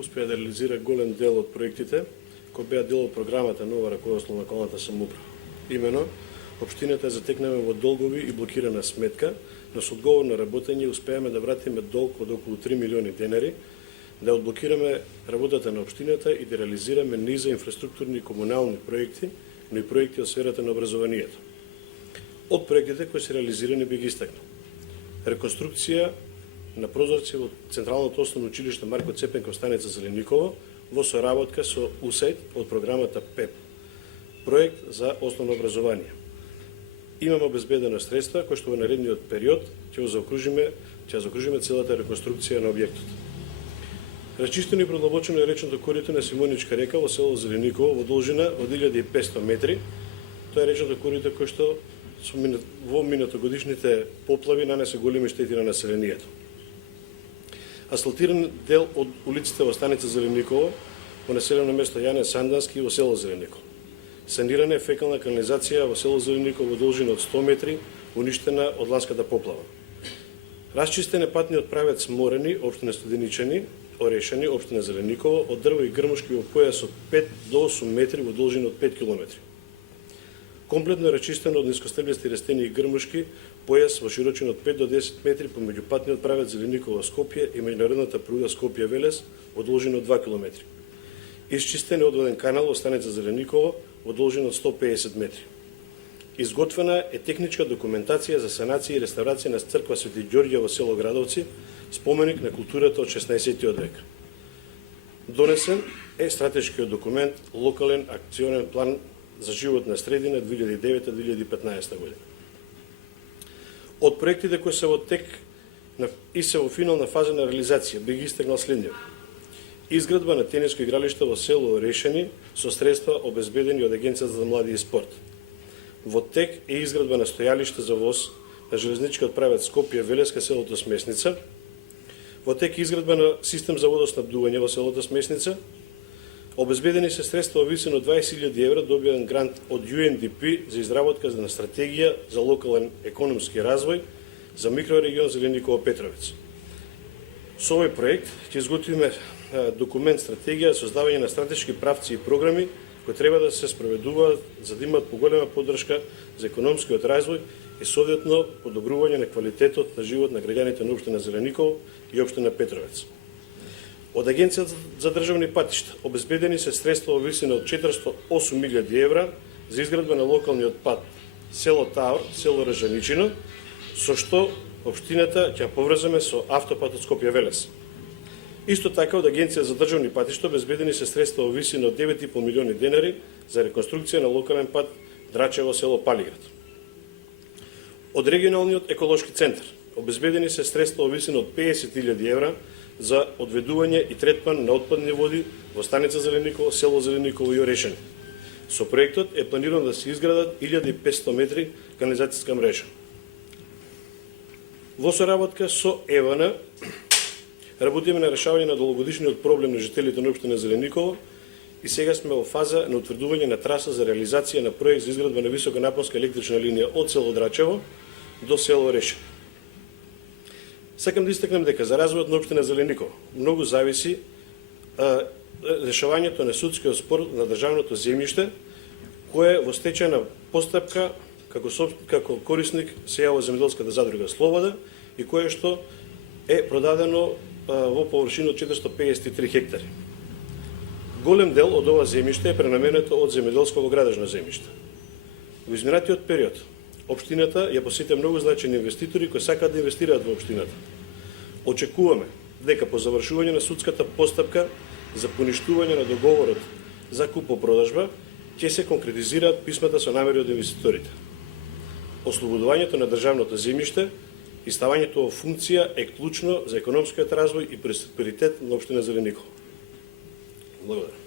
успеа да реализира голем дел од проектите кои беа дел од програмата Нова раководство на локалната самоуправа. Имено, општината затекнаме во долгови и блокирана сметка, но со одговорно работење успеаме да вратиме долг од околу 3 милиони денари, да одблокираме работата на општината и да реализираме низа инфраструктурни и комунални проекти, но и проекти од сферата на образованието. Од проектите кои се реализирани би ги истакнал: реконструкција на прозорци во Централното основно училиште Марко Цепенков, станица Зелениково, во соработка со УСАИД од програмата ПЕП, проект за основно образование. Имаме обезбедено средства кои што во наредниот период ќе заокружиме целата реконструкција на објектот. Расчистено и продлабочено е речното корито на Симоничка река во село Зелениково во должина од 1500 метри. Тоа е речното корито кој што во минатогодишните поплави нанесе големи штети на населението. Асфалтиран дел од улиците во станица Зелениково, во населено место Јане Сандански во село Зелениково. Санирана е фекална канализација во село Зелениково во должина од 100 метри, уништена од ланската поплава. Расчистен е патниот правец Морени, општина Студеничани, Орешани, општина Зелениково, од дрво и грмушки во појас од 5 до 8 метри во должина од 5 километри. Комплетно е расчистено од нискостеблести растени и грмушки, појас во широчина од 5 до 10 метри помеѓу патниот правец Зелениково-Скопје и меѓународната пруда Скопје-Велес во должина од 2 километри. Исчистен е одводен канал во станица Зелениково во должина од 150 метри. Изготвена е техничка документација за санација и реставрација на црква Свети Ѓорѓе во село Градовци, споменик на културата од 16 век. Донесен е стратешкиот документ Локален акционен план за животна средина 2009-2015 година. Од проектите кои се во тек и се во финална фаза на реализација би ги истакнал следниот: изградба на тениско игралиште во село Орешани со средства обезбедени од Агенцијата за млади и спорт. Во тек е изградба на стојалиште за воз на железничкиот правец Скопје-Велес ка селото Смесница. Во тек е изградба на систем за водоснабдување во селото Смесница. Обезбедени се средства во висина од 20.000 евра, добиен грант од UNDP за изработка на стратегија за локален економски развој за микрорегион Зелениково-Петровец. Со овој проект ќе изготвиме документ стратегија за создавање на стратешки правци и програми кои треба да се спроведуваат за да имат поголема поддршка за економскиот развој и соодветно подобрување на квалитетот на живот на граѓаните на општина Зелениково и општина Петровец. Од Агенцијата за државни патишта обезбедени се средства во висина од 408.000 евра за изградба на локалниот пат село Таор, село Ржаничино, со што општината ќе поврзаме со автопатот Скопје-Велес. Исто така од Агенција за државни патишта обезбедени се средства во висина од 9,5 милиони денари за реконструкција на локален пат Драчево село Палиград. Од регионалниот еколошки центар обезбедени се средства во висина од 50.000 евра за одведување и третман на отпадни води во станица Зелениково, село Зелениково и Орешани. Со проектот е планирано да се изградат 1500 метри канализацијска мрежа. Во соработка со ЕВН работиме на решавање на долгогодишниот проблем на жителите на општина Зелениково и сега сме во фаза на утврдување на траса за реализација на проект за изградба на високонапонска електрична линија од село Драчево до село Орешани. Сакам да истакнем дека за развојот на општина Зелениково многу зависи решавањето на судскиот спор на државното земјиште, кое во стечајна постапка како корисник се јава земјоделската задруга Слобода и кое што е продадено во површина од 453 хектари. Голем дел од ова земјиште е пренаменето од земјоделско во градежно земјиште. Во изминатиот период општината ја посетија многу значајни инвеститори кои сакаат да инвестираат во општината. Очекуваме дека по завршување на судската постапка за поништување на договорот за купо-продажба ќе се конкретизираат писмата со намери од инвеститорите. Ослободувањето на државното земјиште и ставањето во функција е клучно за економскиот развој и просперитет на општина Зелениково. Благодарам.